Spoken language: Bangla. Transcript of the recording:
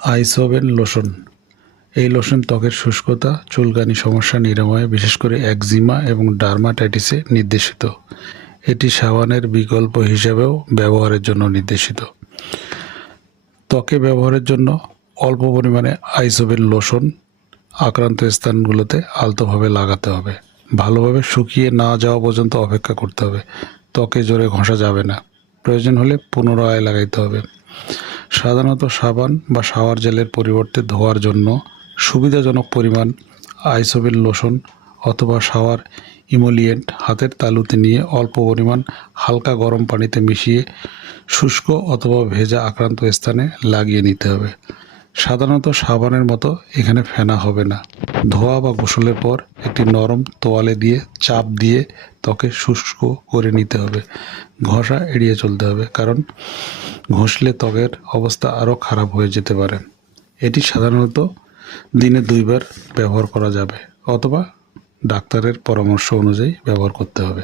আইসোবেন লোশন। এই লোশন ত্বকের শুষ্কতা, চুলকানি সমস্যা নিরাময়ে, বিশেষ করে একজিমা এবং ডার্মাটাইটিসে নির্দেশিত। এটি সাবানের বিকল্প হিসেবেও ব্যবহারের জন্য নির্দেশিত। ত্বকে ব্যবহারের জন্য অল্প পরিমাণে আইসোবেন লোশন আক্রান্ত স্থানগুলোতে আলতোভাবে লাগাতে হবে। ভালোভাবে শুকিয়ে না যাওয়া পর্যন্ত অপেক্ষা করতে হবে। ত্বকে জোরে ঘষা যাবে না। প্রয়োজন হলে পুনরায় লাগাইতে হবে। সাধারণত সাবান বা শাওয়ার জেলের পরিবর্তে ধোয়ার জন্য সুবিধাজনক পরিমাণ আইসোবেন লোশন অথবা শাওয়ার ইমোলিয়েন্ট হাতের তালুতে নিয়ে অল্প পরিমাণ হালকা গরম পানিতে মিশিয়ে শুষ্ক অথবা ভেজা আক্রান্ত স্থানে লাগিয়ে নিতে হবে। সাধারণত সাবানের মতো এখানে ফেনা হবে না। ধোয়া বা গোসলের পর একটি নরম তোয়ালে দিয়ে চাপ দিয়ে ত্বকে শুষ্ক করে নিতে হবে। ঘষা এড়িয়ে চলতে হবে, কারণ ঘষলে ত্বকের অবস্থা আরও খারাপ হয়ে যেতে পারে। এটি সাধারণত দিনে 2 বার ব্যবহার করা যাবে অথবা ডাক্তারের পরামর্শ অনুযায়ী ব্যবহার করতে হবে।